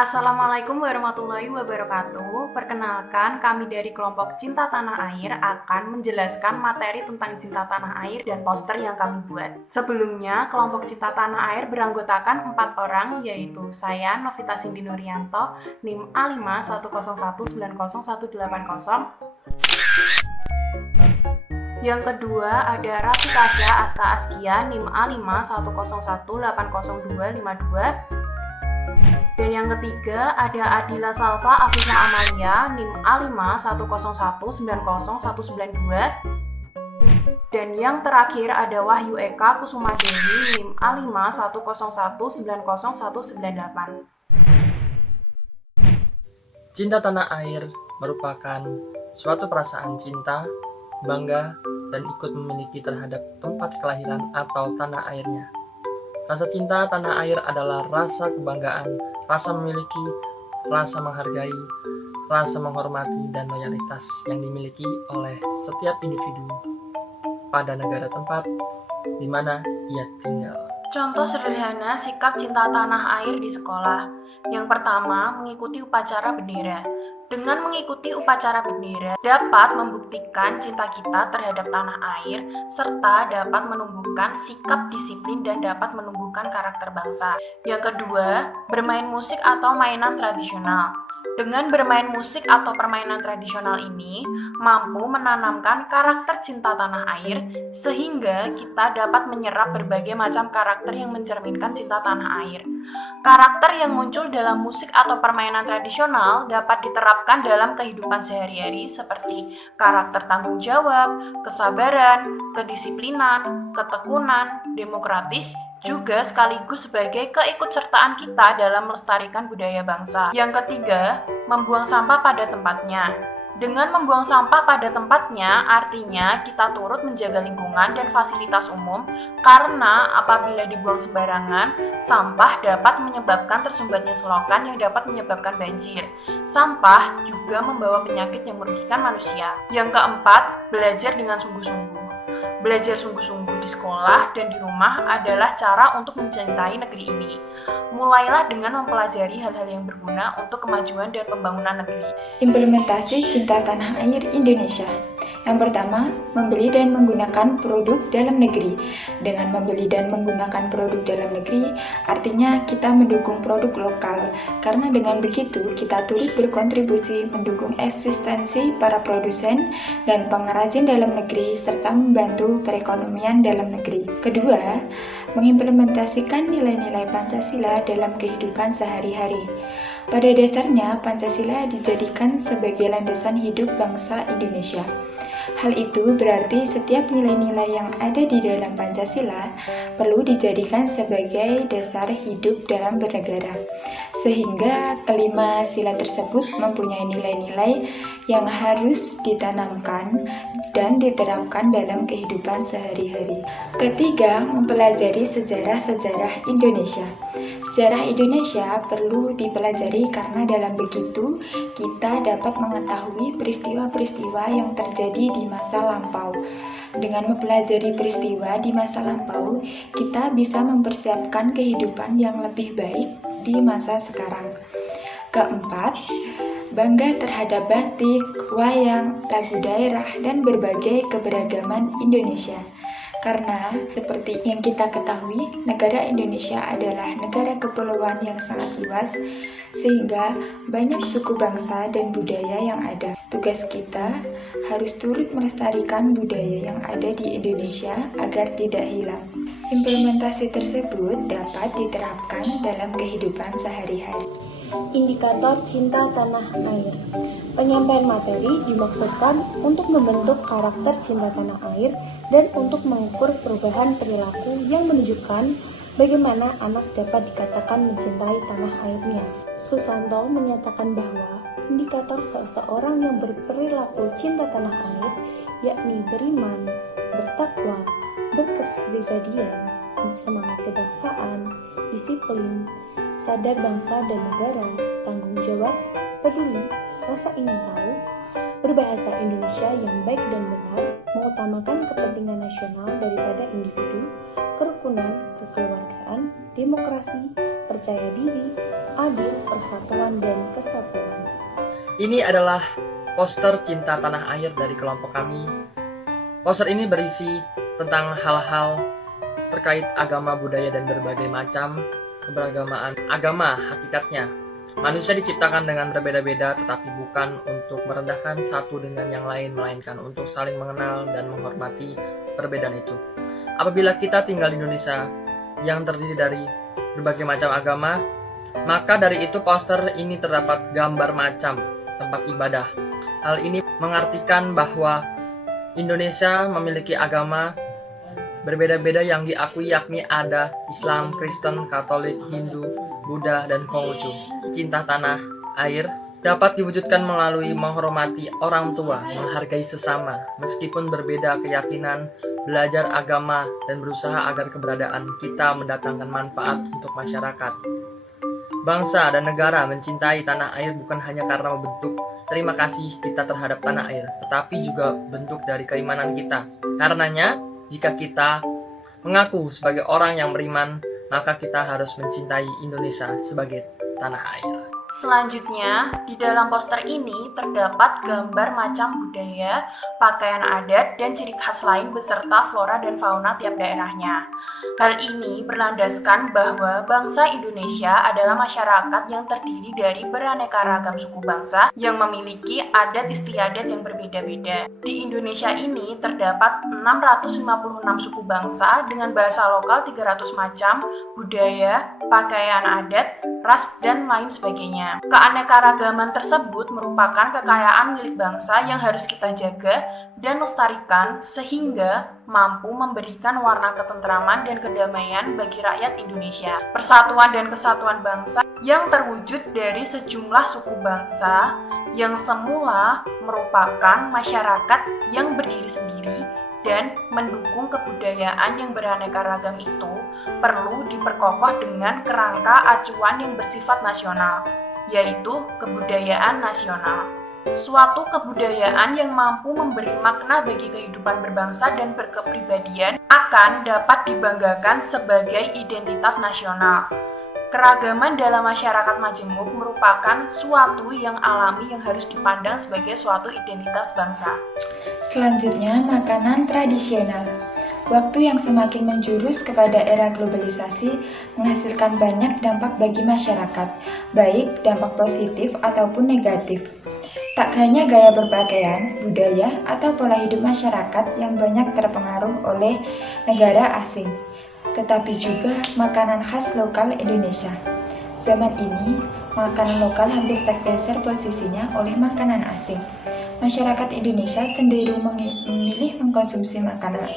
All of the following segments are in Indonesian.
Assalamualaikum warahmatullahi wabarakatuh. Perkenalkan, kami dari kelompok Cinta Tanah Air akan menjelaskan materi tentang cinta tanah air dan poster yang kami buat. Sebelumnya, kelompok Cinta Tanah Air beranggotakan 4 orang, yaitu saya, Novita Cindy Nurianto, NIM A510190180. Yang kedua ada Raffi Tasya Aska Askia, NIM A510180252. Dan yang ketiga ada Adila Salsa Afifah Amalia, NIM A510190192. Dan yang terakhir ada Wahyu Eka Kusuma Dewi, NIM A510190198. Cinta tanah air merupakan suatu perasaan cinta, bangga, dan ikut memiliki terhadap tempat kelahiran atau tanah airnya. Rasa cinta tanah air adalah rasa kebanggaan, rasa memiliki, rasa menghargai, rasa menghormati, dan loyalitas yang dimiliki oleh setiap individu pada negara tempat di mana ia tinggal. Contoh sederhana sikap cinta tanah air di sekolah. Yang pertama, mengikuti upacara bendera. Dengan mengikuti upacara bendera, dapat membuktikan cinta kita terhadap tanah air, serta dapat menumbuhkan sikap disiplin dan dapat menumbuhkan karakter bangsa. Yang kedua, bermain musik atau mainan tradisional. Dengan bermain musik atau permainan tradisional ini, mampu menanamkan karakter cinta tanah air, sehingga kita dapat menyerap berbagai macam karakter yang mencerminkan cinta tanah air. Karakter yang muncul dalam musik atau permainan tradisional dapat diterapkan dalam kehidupan sehari-hari seperti karakter tanggung jawab, kesabaran, kedisiplinan, ketekunan, demokratis, juga sekaligus sebagai keikutsertaan kita dalam melestarikan budaya bangsa. Yang ketiga, membuang sampah pada tempatnya. Dengan membuang sampah pada tempatnya, artinya kita turut menjaga lingkungan dan fasilitas umum, karena apabila dibuang sembarangan, sampah dapat menyebabkan tersumbatnya selokan yang dapat menyebabkan banjir. Sampah juga membawa penyakit yang merugikan manusia. Yang keempat, belajar dengan sungguh-sungguh. Belajar sungguh-sungguh di sekolah dan di rumah adalah cara untuk mencintai negeri ini. Mulailah dengan mempelajari hal-hal yang berguna untuk kemajuan dan pembangunan negeri. Implementasi cinta tanah air Indonesia. Yang pertama, membeli dan menggunakan produk dalam negeri. Dengan membeli dan menggunakan produk dalam negeri, artinya kita mendukung produk lokal. Karena dengan begitu, kita turut berkontribusi mendukung eksistensi para produsen dan pengrajin dalam negeri, serta membantu perekonomian dalam negeri. Kedua, mengimplementasikan nilai-nilai Pancasila dalam kehidupan sehari-hari. Pada dasarnya, Pancasila dijadikan sebagai landasan hidup bangsa Indonesia. Hal itu berarti setiap nilai-nilai yang ada di dalam Pancasila perlu dijadikan sebagai dasar hidup dalam bernegara. Sehingga kelima sila tersebut mempunyai nilai-nilai yang harus ditanamkan dan diterapkan dalam kehidupan sehari-hari. Ketiga, mempelajari sejarah-sejarah Indonesia. Sejarah Indonesia perlu dipelajari karena dalam begitu kita dapat mengetahui peristiwa-peristiwa yang terjadi di masa lampau. Dengan mempelajari peristiwa di masa lampau, kita bisa mempersiapkan kehidupan yang lebih baik di masa sekarang. Keempat, bangga terhadap batik, wayang, lagu daerah, dan berbagai keberagaman Indonesia. Karena seperti yang kita ketahui, negara Indonesia adalah negara kepulauan yang sangat luas, sehingga banyak suku bangsa dan budaya yang ada. Tugas kita harus turut melestarikan budaya yang ada di Indonesia agar tidak hilang. Implementasi tersebut dapat diterapkan dalam kehidupan sehari-hari. Indikator cinta tanah air. Penyampaian materi dimaksudkan untuk membentuk karakter cinta tanah air dan untuk mengukur perubahan perilaku yang menunjukkan Bagaimana anak dapat dikatakan mencintai tanah airnya? Susanto menyatakan bahwa indikator seseorang yang berperilaku cinta tanah air yakni beriman, bertakwa, berkepribadian, semangat kebangsaan, disiplin, sadar bangsa dan negara, tanggung jawab, peduli, rasa ingin tahu, berbahasa Indonesia yang baik dan benar, mengutamakan kepentingan nasional daripada individu, kerukunan, kekeluargaan, demokrasi, percaya diri, adil, persatuan, dan kesatuan. Ini adalah poster cinta tanah air dari kelompok kami. Poster ini berisi tentang hal-hal terkait agama, budaya, dan berbagai macam keberagamaan agama. Hakikatnya, manusia diciptakan dengan berbeda-beda, tetapi bukan untuk merendahkan satu dengan yang lain, melainkan untuk saling mengenal dan menghormati perbedaan itu. Apabila kita tinggal di Indonesia yang terdiri dari berbagai macam agama, maka dari itu poster ini terdapat gambar macam tempat ibadah. Hal ini mengartikan bahwa Indonesia memiliki agama berbeda-beda yang diakui, yakni ada Islam, Kristen, Katolik, Hindu, Buddha, dan Konghucu. Cinta tanah air dapat diwujudkan melalui menghormati orang tua, menghargai sesama, meskipun berbeda keyakinan, belajar agama, dan berusaha agar keberadaan kita mendatangkan manfaat untuk masyarakat. Bangsa dan negara mencintai tanah air bukan hanya karena bentuk terima kasih kita terhadap tanah air, tetapi juga bentuk dari keimanan kita. Karenanya, jika kita mengaku sebagai orang yang beriman, maka kita harus mencintai Indonesia sebagai tanah air. Selanjutnya, di dalam poster ini terdapat gambar macam budaya, pakaian adat, dan ciri khas lain beserta flora dan fauna tiap daerahnya. Hal ini berlandaskan bahwa bangsa Indonesia adalah masyarakat yang terdiri dari beraneka ragam suku bangsa yang memiliki adat istiadat yang berbeda-beda. Di Indonesia ini terdapat 656 suku bangsa dengan bahasa lokal 300 macam, budaya, pakaian adat, ras, dan lain sebagainya. Keanekaragaman tersebut merupakan kekayaan milik bangsa yang harus kita jaga dan lestarikan sehingga mampu memberikan warna ketentraman dan kedamaian bagi rakyat Indonesia. Persatuan dan kesatuan bangsa yang terwujud dari sejumlah suku bangsa yang semula merupakan masyarakat yang berdiri sendiri dan mendukung kebudayaan yang beraneka ragam itu perlu diperkokoh dengan kerangka acuan yang bersifat nasional, yaitu kebudayaan nasional. Suatu kebudayaan yang mampu memberi makna bagi kehidupan berbangsa dan berkepribadian akan dapat dibanggakan sebagai identitas nasional. Keragaman dalam masyarakat majemuk merupakan suatu yang alami yang harus dipandang sebagai suatu identitas bangsa. Selanjutnya, makanan tradisional. Waktu yang semakin menjurus kepada era globalisasi menghasilkan banyak dampak bagi masyarakat, baik dampak positif ataupun negatif. Tak hanya gaya berpakaian, budaya, atau pola hidup masyarakat yang banyak terpengaruh oleh negara asing, tetapi juga makanan khas lokal Indonesia. Zaman ini, makanan lokal hampir tergeser posisinya oleh makanan asing. Masyarakat Indonesia cenderung memilih mengkonsumsi makanan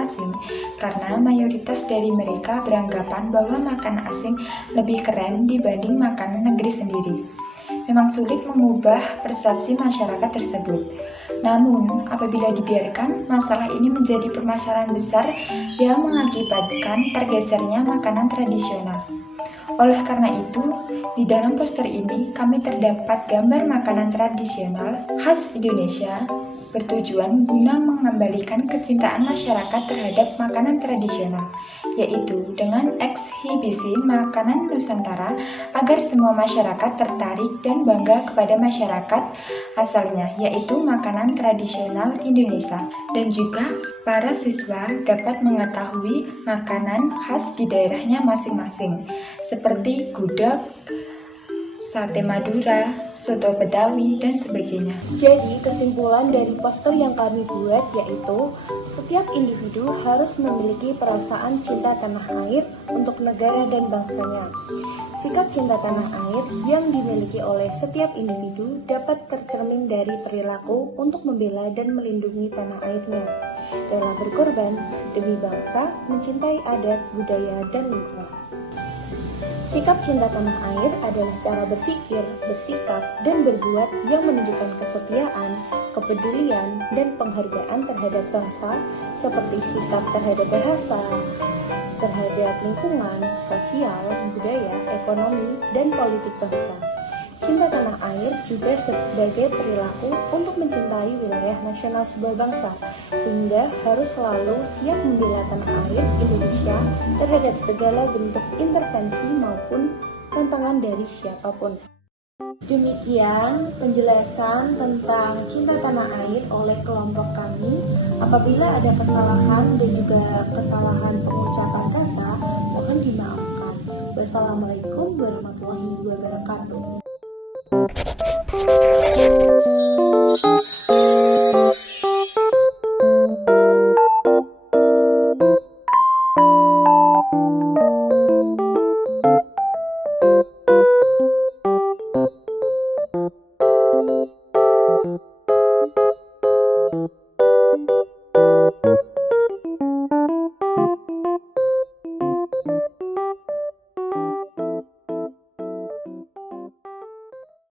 asing karena mayoritas dari mereka beranggapan bahwa makanan asing lebih keren dibanding makanan negeri sendiri. Memang sulit mengubah persepsi masyarakat tersebut. Namun, apabila dibiarkan, masalah ini menjadi permasalahan besar yang mengakibatkan tergesernya makanan tradisional. Oleh karena itu, di dalam poster ini kami terdapat gambar makanan tradisional khas Indonesia bertujuan guna mengembalikan kecintaan masyarakat terhadap makanan tradisional, yaitu dengan ekshibisi makanan Nusantara agar semua masyarakat tertarik dan bangga kepada masyarakat asalnya, yaitu makanan tradisional Indonesia, dan juga para siswa dapat mengetahui makanan khas di daerahnya masing-masing, seperti gudeg, sate Madura, soto Betawi, dan sebagainya. Jadi, kesimpulan dari poster yang kami buat yaitu setiap individu harus memiliki perasaan cinta tanah air untuk negara dan bangsanya. Sikap cinta tanah air yang dimiliki oleh setiap individu dapat tercermin dari perilaku untuk membela dan melindungi tanah airnya, rela berkorban demi bangsa, mencintai adat, budaya, dan lingkungan. Sikap cinta tanah air adalah cara berpikir, bersikap, dan berbuat yang menunjukkan kesetiaan, kepedulian, dan penghargaan terhadap bangsa, seperti sikap terhadap bahasa, terhadap lingkungan, sosial, budaya, ekonomi, dan politik bangsa. Cinta tanah air juga sebagai perilaku untuk mencintai wilayah nasional sebuah bangsa, sehingga harus selalu siap membela tanah air Indonesia terhadap segala bentuk intervensi maupun tantangan dari siapapun. Demikian penjelasan tentang cinta tanah air oleh kelompok kami. Apabila ada kesalahan dan juga kesalahan pengucapan kata, mohon dimaafkan. Wassalamualaikum warahmatullahi wabarakatuh.